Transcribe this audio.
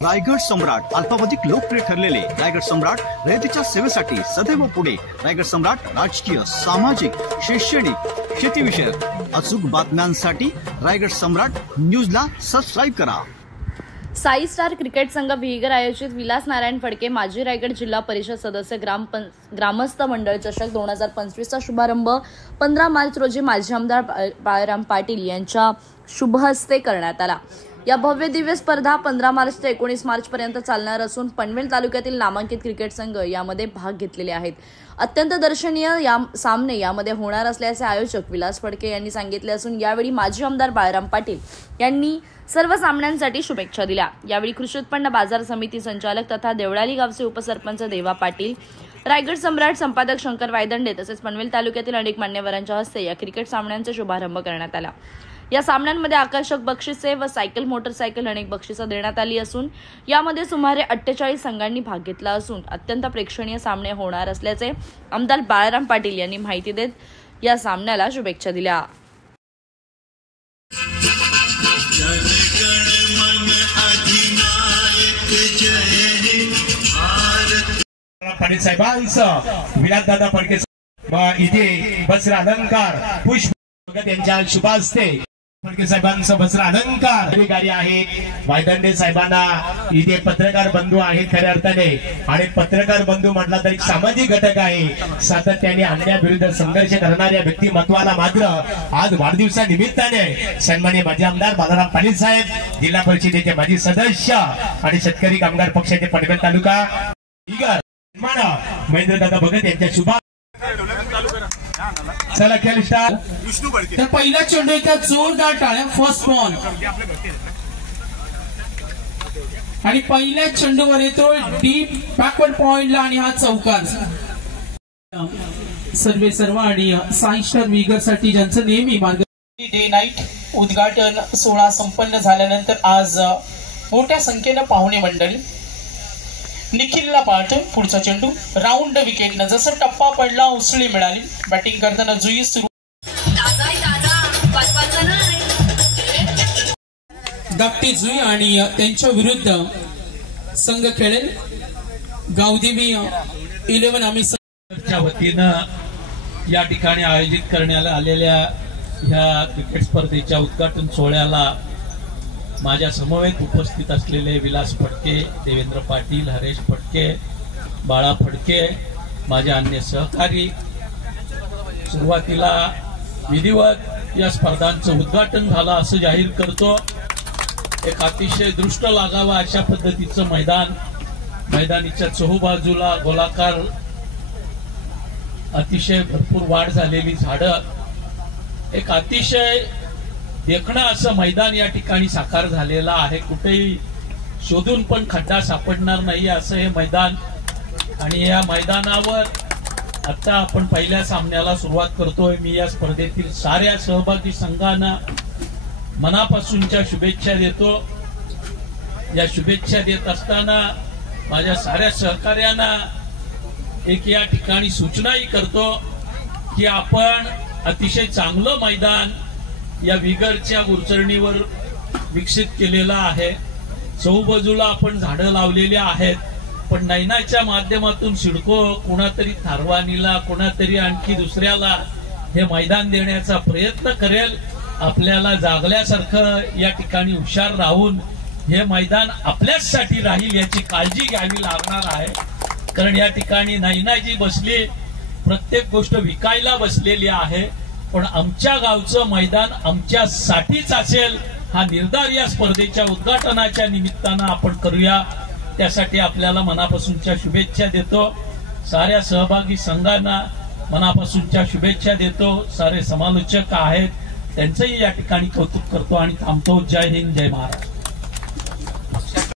रायगड सम्राट अल्पावधीत लोकप्रिय ठरलेले रायगड सम्राट रयतेच्या सेवेसाठी सदैव पुढे। रायगड सम्राट राजकीय, सामाजिक, शैक्षणिक, शेतीविषयक अचूक बातम्यांसाठी रायगड सम्राट न्यूजला सबस्क्राइब करा। साई स्टार क्रिकेट संघ विहिगर आयोजित विलास नारायण फडके माजी रायगड जिल्हा परिषद सदस्य ग्रामस्थ मंडळ चषक 2025 चा शुभारंभ 15 मार्च रोजी माजी आमदार बाळाराम पाटील यांच्या शुभहस्ते करण्यात आला। या भव्य दिव्य स्पर्धा 15 मार्च ते 19 मार्च पर्यंत चालणार असून पनवेल तालुक्यातील नामांकित क्रिकेट संघ यामध्ये भाग घेतलेले आहेत। अत्यंत दर्शनीय सामने यामध्ये होणार असल्याचे आयोजक विलास फडके यांनी सांगितले असून यावेळी माजी आमदार बाळाराम पाटील यांनी सर्व सामन्यांसाठी शुभेच्छा दिल्या। यावेळी कृषी उत्पन्न बाजार समिती संचालक तथा देवळाली गावचे उपसरपंच देवा पाटील, रायगड सम्राट संपादक शंकर वायदंडे तसेच पनवेल तालुक्यातील अनेक मान्यवरांच्या हस्ते या क्रिकेट सामन्यांचा शुभारंभ करण्यात आला। या सामन्यांमध्ये आकर्षक बक्षिसे व सायकल मोटरसायकल अनेक बक्षिसे देण्यात आली असून यामध्ये सुमारे 48 संघांनी भाग घेतला असून अत्यंत प्रेक्षणीय सामने होणार असल्याचे आमदार बाळाराम पाटील यांनी माहिती देत या सामन्याला शुभेच्छा दिल्या। पाटील साहेबांचं विलासदादा फडके इथे वस्त्र अलंकार पुष्प त्यांच्या शुभ हस्ते फडके साहेबांचं वस्त्र अलंकार अधिकारी आहेत। वायदंडे साहेबांना इथे पत्रकार बंधू आहेत खऱ्या अर्थाने, आणि पत्रकार बंधू म्हटला तर एक सामाजिक घटक आहे। सातत्याने अन्यायाविरुद्ध संघर्ष करणाऱ्या व्यक्तिमत्वाला मात्र आज वाढदिवसा निमित्ताने सन्माननीय माजी आमदार बाळाराम पाटील साहेब, जिल्हा परिषदेचे माजी सदस्य आणि शेतकरी कामगार पक्षाचे पनवेल तालुका महेंद्र दादा भगत यांच्या शुभ चला खेळ स्टार्ट। तर पहिला चेंडू एका जोरदार टाळ्या, फर्स्ट बॉल आणि पहिल्या चेंडूवर येतो डीप बॅकवर्ड पॉइंटला आणि हा चौकार। सर्व आणि साई स्टार विगर साठी ज्यांचं नेहमी मार्ग डे नाईट उद्घाटन सोहळा संपन्न झाल्यानंतर आज मोठ्या संख्येने पाहुणे मंडळी निखिलला पाठ पुढचा चेंडू राऊंड विकेटनं जसं टप्पा पडला उसळी मिळाली। बॅटिंग करताना जुई सुरू धाकटी जुई आणि त्यांच्या विरुद्ध संघ खेळेल गावदेवी 11 आम्ही वतीनं या ठिकाणी आयोजित करण्यात आलेल्या ह्या क्रिकेट स्पर्धेच्या उद्घाटन सोहळ्याला माझ्या समवेत उपस्थित असलेले विलास फडके, देवेंद्र पाटील, हरेश फडके, बाळा फडके, माझे अन्य सहकारी, सुरुवातीला विधिवत या स्पर्धांचं उद्घाटन झालं असं जाहीर करतो। एक अतिशय दृष्ट लागावं अशा पद्धतीचं मैदान, मैदानीच्या चहूबाजूला गोलाकार अतिशय भरपूर वाढ झालेली झाडं, एक अतिशय देखणं असं मैदान या ठिकाणी साकार झालेलं आहे। कुठेही शोधून पण खड्डा सापडणार नाही असं हे मैदान, आणि या मैदानावर आता आपण पहिल्या सामन्याला सुरुवात करतोय। मी या स्पर्धेतील साऱ्या सहभागी संघांना मनापासूनच्या शुभेच्छा देतो। या शुभेच्छा देत असताना माझ्या साऱ्या सहकार्यांना एक या ठिकाणी सूचनाही करतो की आपण अतिशय चांगलं मैदान या विगरच्या गुरचरणीवर विकसित केलेला आहे। चहूबाजूला आपण झाडं लावलेली आहेत, पण नैनाच्या माध्यमातून सिडको कोणातरी थारवानीला, कोणातरी आणखी दुसऱ्याला हे मैदान देण्याचा प्रयत्न करेल। आपल्याला जागल्यासारखं या ठिकाणी हुशार राहून हे मैदान आपल्यासाठी राहील याची काळजी घ्यावी लागणार आहे। कारण या ठिकाणी नैना जी बसली, प्रत्येक गोष्ट विकायला बसलेली आहे, पण आमच्या गावचं मैदान आमच्यासाठीच असेल हा निर्धार या स्पर्धेच्या उद्घाटनाच्या निमित्तानं आपण करूया। त्यासाठी आपल्याला मनापासूनच्या शुभेच्छा देतो। साऱ्या सहभागी संघांना मनापासूनच्या शुभेच्छा देतो। सारे समालोचक आहेत त्यांचंही या ठिकाणी कौतुक करतो आणि थांबतो। जय हिंद, जय महाराष्ट्र।